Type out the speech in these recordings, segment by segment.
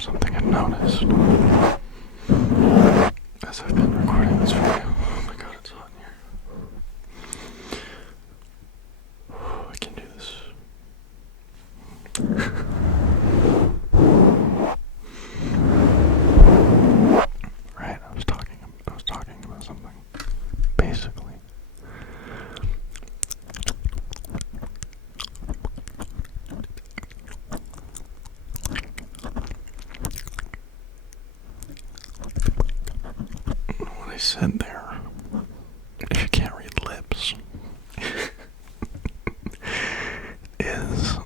Something I've noticed as I've been recording this video. Oh my god, it's hot in here. I can do this. Right, I was talking about something. Basically. What I said there, if you can't read lips, is,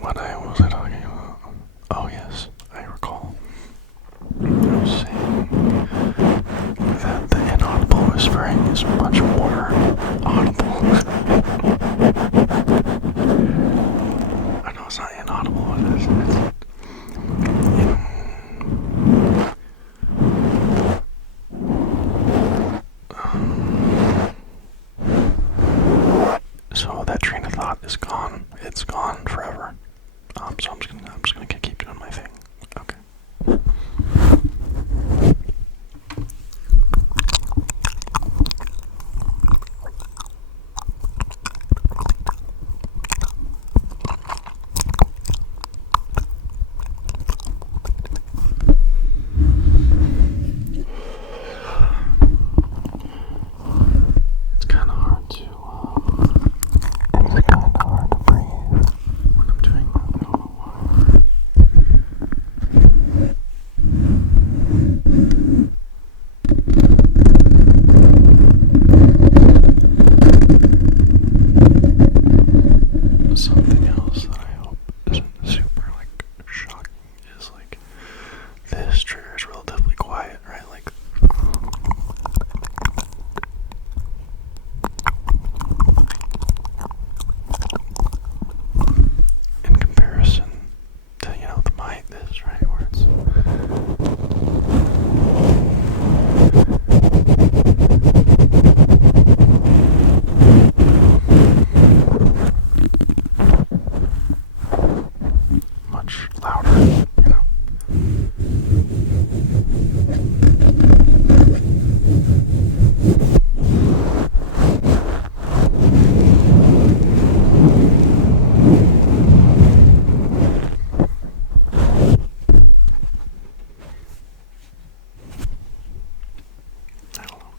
what was I talking about? Oh yes, I recall. I was saying that the inaudible whispering is much more audible. I know it's not inaudible, what it is. So that train of thought is gone. It's gone forever. So I'm just gonna keep doing my thing. Okay. It's kind of hard to breathe when I'm doing that. I don't know why. Something else that I hope isn't super shocking is this trigger is relatively quiet, right? In comparison to, the mic, this, right, where it's much louder, I don't know.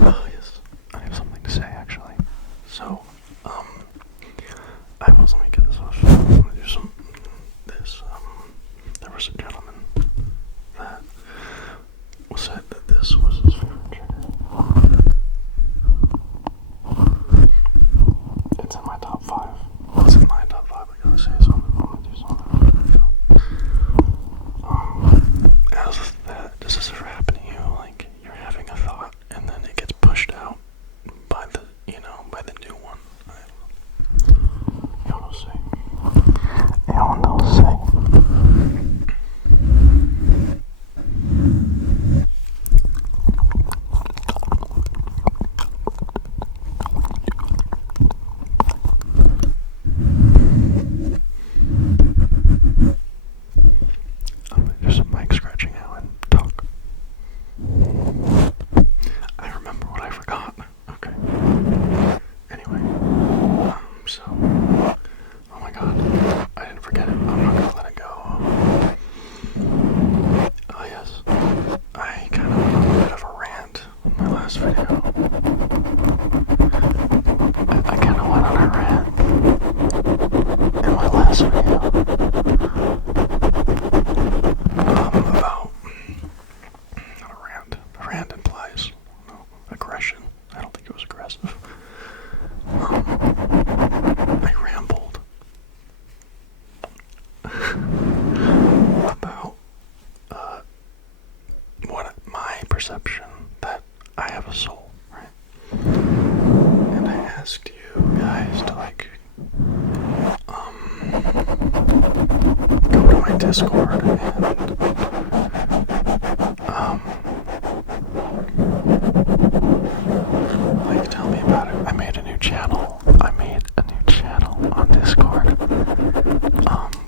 Oh yes, I have something to say actually. So, let me get this off. I'm gonna do this. There was a gentleman that said that this was his favorite trigger. It's in my top 5. It's in my top 5, I gotta say something. I'm gonna do something. Does this ever happen to you? You're having a thought and then it gets pushed out by the new one. You know what I'm saying? You know what I'm saying? I'm gonna do some mic scratching now and talk. I remember what I forgot. Okay. Anyway, so, oh my god, I didn't forget it. I'm not gonna let it go. Oh yes, I kind of went on a bit of a rant in my last video. I kind of went on a rant in my last video. About, not a rant. A rant implies aggression. I don't think it was aggressive. I perception that I have a soul, right? And I asked you guys to like go to my Discord and like tell me about it. I made a new channel on Discord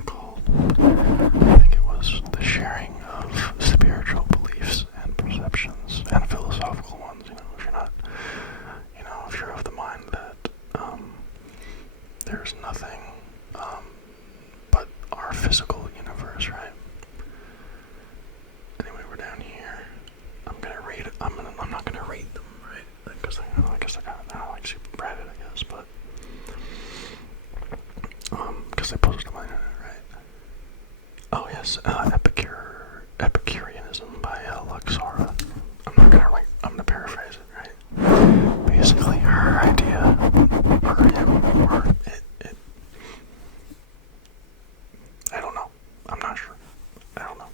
called, I think it was the sharing of spiritual beliefs and perceptions and philosophical ones. You know, if you're not, you know, if you're of the mind that there's nothing but our physical universe, right? Anyway, we're down here. I'm not gonna rate them, right? Because I guess I got like super private, I guess, but because they posted them on the internet, right? Oh yes, Epicureanism by Luxora. I'm gonna paraphrase it, right? Basically, her idea, or him, or it. I don't know. I'm not sure. I don't know.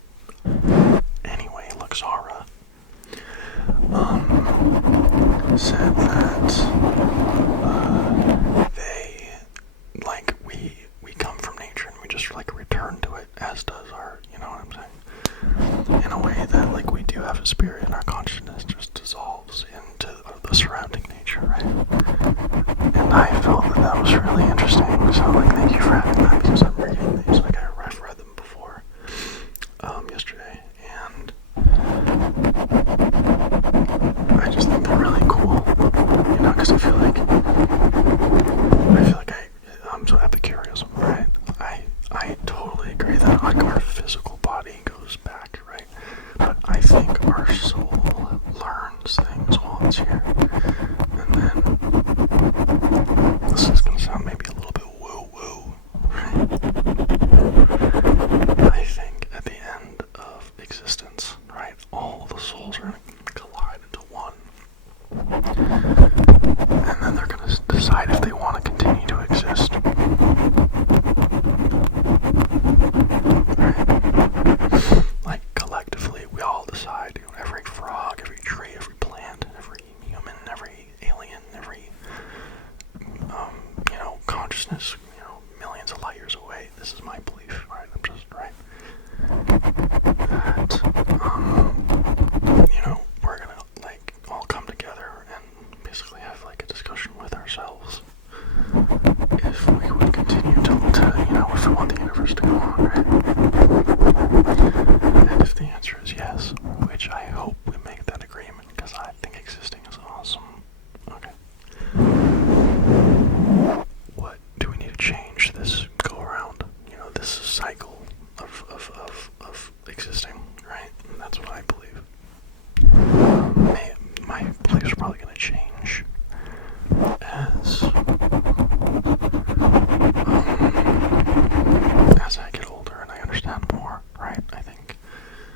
Anyway, Luxora said that they, like, we come from nature and we just like return to it, as does our, you know what I'm saying? In a way that like we do have a spirit and our consciousness just dissolves into the surrounding nature, right? And I felt that was really interesting, so like thank you for having that, because I'm reading these, like I've read them before yesterday, and I just think they're really cool, you know, because I feel like so Epicureanism, right? I totally agree that like our physical body goes back, right? But I think our soul learns things while it's here. And then, this is going to sound maybe a little bit woo-woo, right? I think at the end of existence, right, all the souls are going to collide into one. And then they're going to decide if they want to continue to exist. Right? Like collectively, we all decide, you know, every frog, every tree, every plant, every human, every alien, every, you know, consciousness, you know, millions of light years away. This is my belief, right? I'm just, right? That, you know, we're gonna, like, all come together and basically have, like, a discussion with ourselves. If we would continue to, you know, if we want the universe to go on, right? And if the answer is yes, which I hope we make that agreement, because I think existing is awesome. Okay. What do we need to change this go around? You know, this cycle of existing, right? And that's what I believe. My beliefs are probably going to change as I get older and I understand more, right? I think,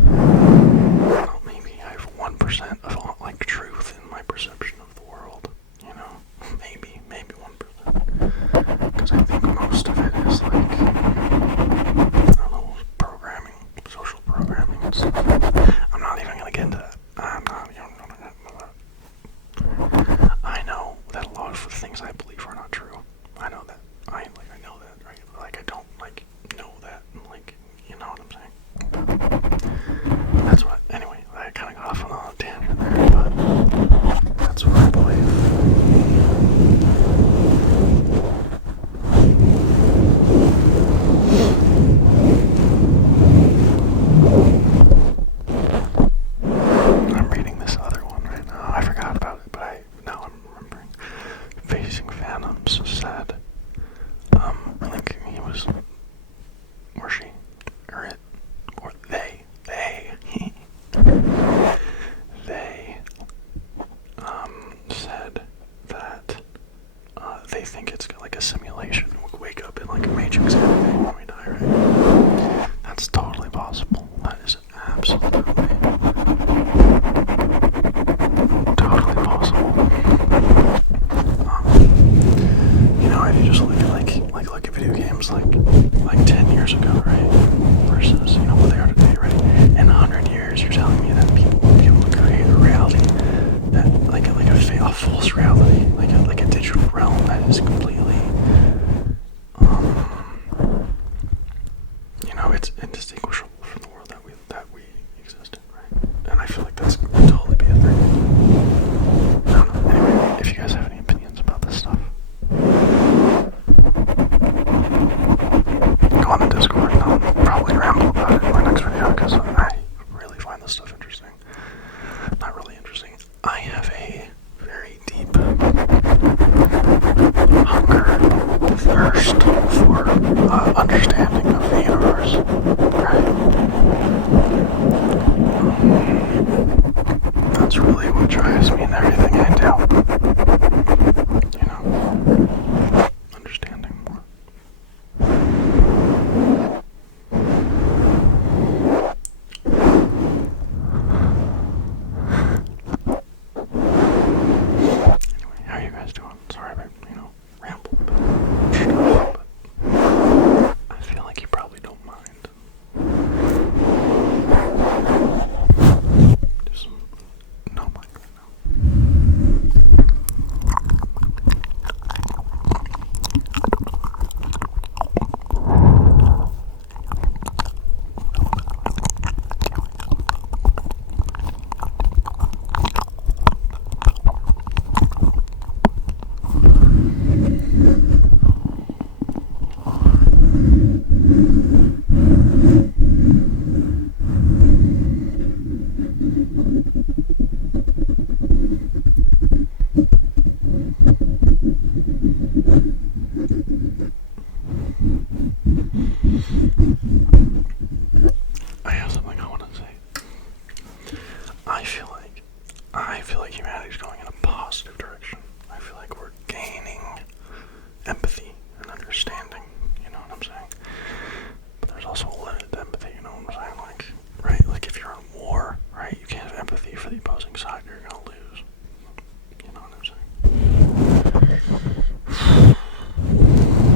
well, maybe I have 1% of all, like, truth in my perception of the world, you know? Maybe 1%. Because I think most of it is, like, I don't know, programming, social programming and stuff. I'm not even going to get into that. I'm not even going to get into that. I know that a lot of the things I believe are not true. I know that. I know that, right? Like, I don't, like, know that, like, you know what I'm saying? That's what, anyway, I kind of got off on a tangent there, but that's what I believe. I'm reading this other one right now. I forgot about it, but now I'm remembering. Facing Phantoms said, I think he was, or she, or it, or they, said that, they think it's like a simulation. We'll wake up in like a Matrix anime when we die, right? That's totally possible. That is absolutely totally possible. You know, if you just look at video games like 10 years ago, right? Versus, you know, what they are today, right? In 100 years, you're telling me that people will be able to create a reality false reality, like a digital realm that is completely, it's indistinguishable from the world that we exist in, right? And I feel like that's could totally be a thing. I don't know. Anyway, if you guys have any opinions about this stuff, go on the Discord and I'll probably ramble about it in my next video because I really find this stuff interesting. Not really interesting. I have a very deep hunger, thirst for understanding of the universe, right? That's really what drives me in everything I do. Understanding more. Anyway, how are you guys doing? Sorry about, ramble about stuff, but I feel like you probably don't mind. Do some no mic right now. I have something I want to say. I feel like humanity's going in a positive direction. I feel like we're gaining empathy and understanding, you know what I'm saying? But there's also a limit to empathy, you know what I'm saying? Like, right? Like if you're in war, right, you can't have empathy for the opposing side, you're gonna lose. You know what I'm saying?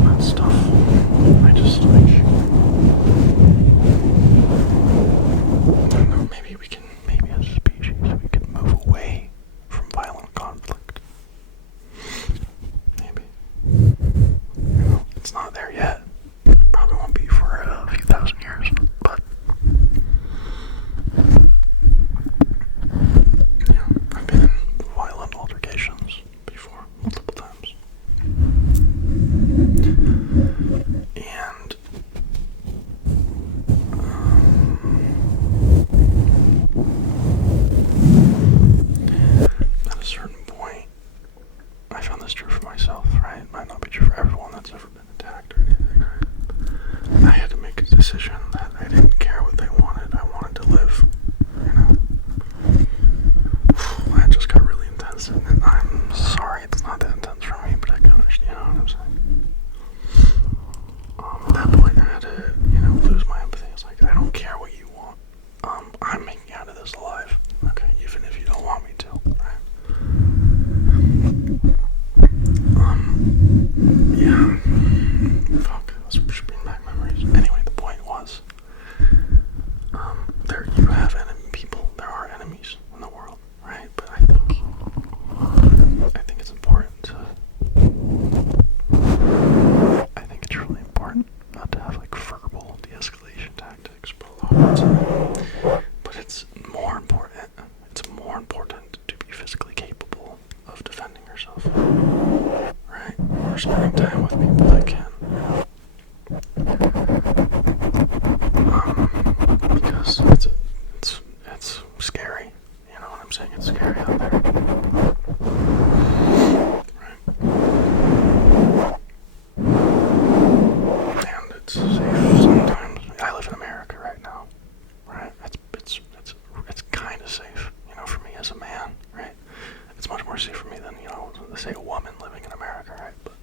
That stuff, I just like, I don't know, maybe as a species, we can move away from violent conflict. Maybe. It's not there yet. Probably won't be for a few thousand years, but I've been in violent altercations before, multiple times. And at a certain point, I found this true for myself, right? It might not be true for everyone that's ever been attacked or anything, right? I had to make a decision that I didn't care what they wanted. I wanted to live, That just got really intense, and I'm sorry it's not that intense for me, but I can understand, you know what I'm saying? At that point, I had to, lose my empathy. It's like, I don't care what you want. I'm making out of this alive, okay? Even if you don't want me to, right? Yeah. Fuck, let's just bring back memories. Anyway, the point was, you have people, there are enemies in the world, right? But I think it's important it's really important not to have like verbal de-escalation tactics, but it's more important to be physically capable of defending yourself, right? Or spending time with people that can, because it's scary, you know what I'm saying? It's scary out there, right? And it's safe sometimes. I live in America right now, right? It's kind of safe, for me as a man, right? It's much more safe for me than, say, a woman living in America, right? But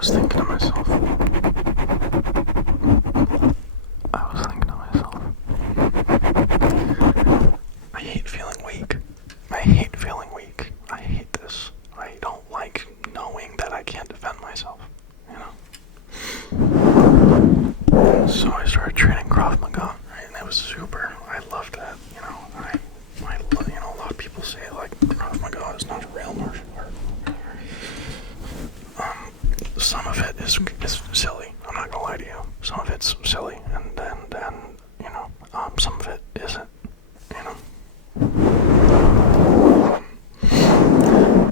was thinking to myself, I hate feeling weak. I hate feeling weak. I hate this. I don't like knowing that I can't defend myself, you know? So I started training Krav Maga, right? And it was super. I loved that, you know. A lot of people say, like, Krav Maga is not a real martial art. Some of it is silly. I'm not gonna lie to you. Some of it's silly, and then you know, some of it isn't. You know,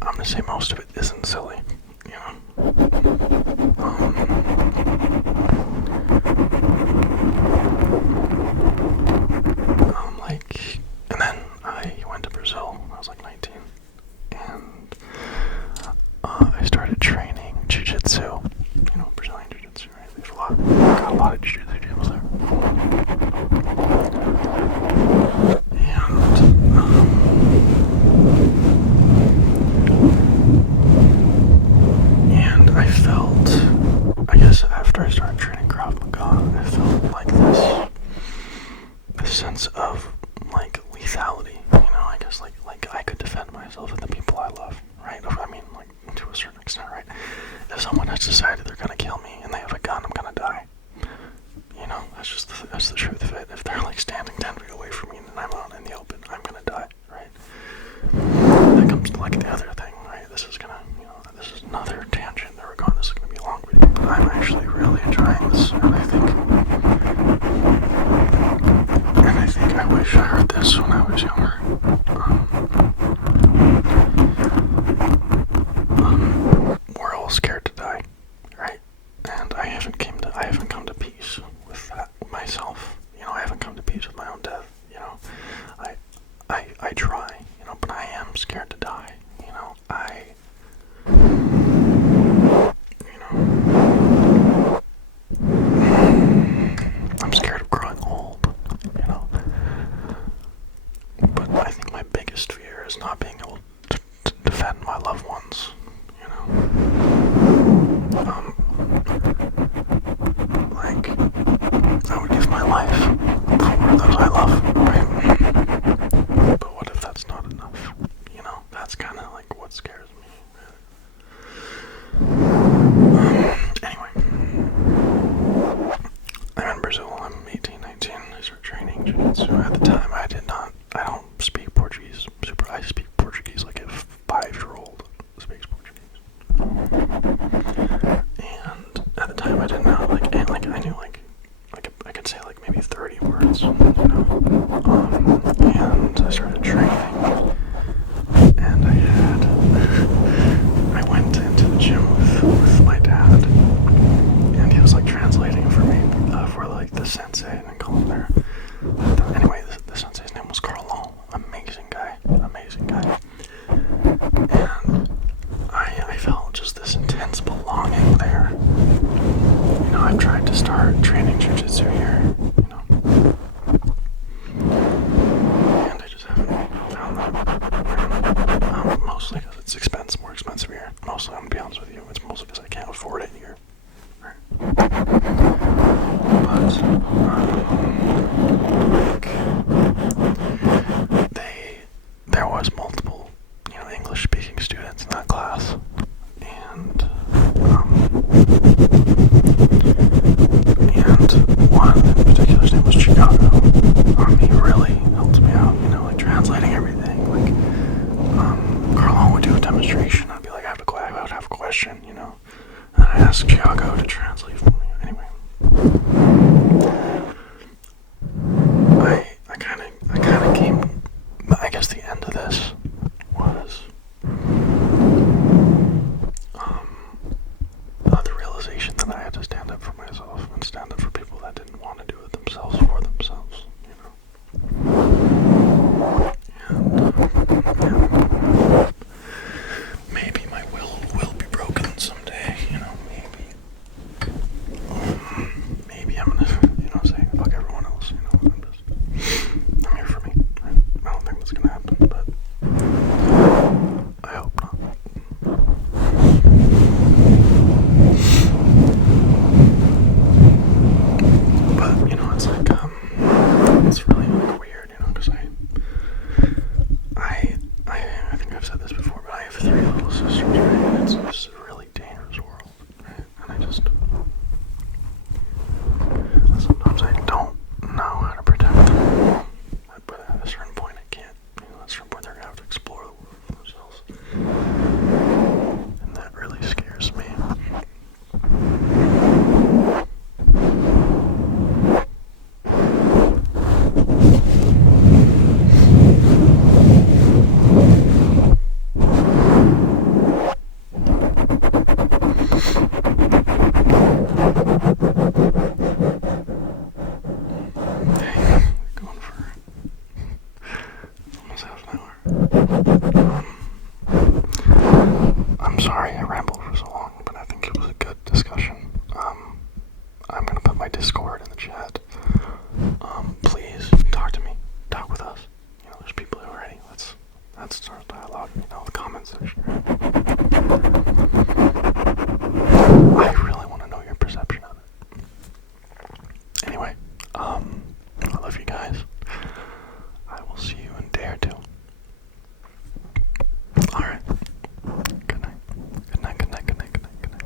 I'm gonna say most of it isn't silly. You know, like, and then I went to Brazil when I was like 19, and I started training jiu-jitsu, you know, Brazilian jiu-jitsu, right? There's got a lot of jiu-jitsu gyms there. And I felt, I guess after I started training Krav Maga, I felt like this sense of, like, lethality, you know, I guess, like I could defend myself and the people I love, right? I mean, like, to a certain extent, right? If someone has decided they're gonna kill me and they have a gun, I'm gonna die. You know, that's the truth of it. If they're, like, standing 10 feet away from me and I'm out in the open, I'm gonna die, right? That comes to, like, the other thing, right? This is another tangent that we're going. This is gonna be a long video, but I'm actually really enjoying this, and I think I wish I heard this when I was younger. We're all scared to die, right? And I haven't come to peace with that myself. You know, I haven't come to peace with my own death. You know, I try. You know, but I am scared to die. You know, I'm scared of growing old. You know, but I think my biggest fear is not being able to defend my loved ones. You know, like, I would give my life for those I love, right? But what if that's not enough? You know, that's kind of like what scares me. Anyway, I'm in Brazil. I'm 18, 19. I start training jiu-jitsu. At the time, I don't speak Portuguese. I speak Portuguese like a 5-year-old speaks Portuguese. And at the time, I didn't know, I knew, I could say, like, maybe 30 words, you know. And I started training. And I went into the gym with my dad, and he was, like, translating for me, for, like, the sensei, and I call him there. Anyway, the sensei's name was Carlo. Amazing guy. And I felt just this intense belonging there. You know, I've tried to start training jiu-jitsu here, you know. And I just haven't found that. Mostly because it's more expensive here. Mostly, I'm gonna be honest with you, it's mostly because I can't afford it here. Right. But, there was multiple, you know, English-speaking students in that class, and one in particular, his name was Chicago. He really helped me out, you know, like, translating everything. Like, Carlo would do a demonstration, I'd be like, I would have a question, you know, and I asked Chicago to translate for me. Anyway, I kind of came, I guess the end of this was the realization that I had to stand up for myself and stand up for people that didn't want to do it themselves for themselves, you know. And maybe my will be broken someday, you know, maybe. sisters right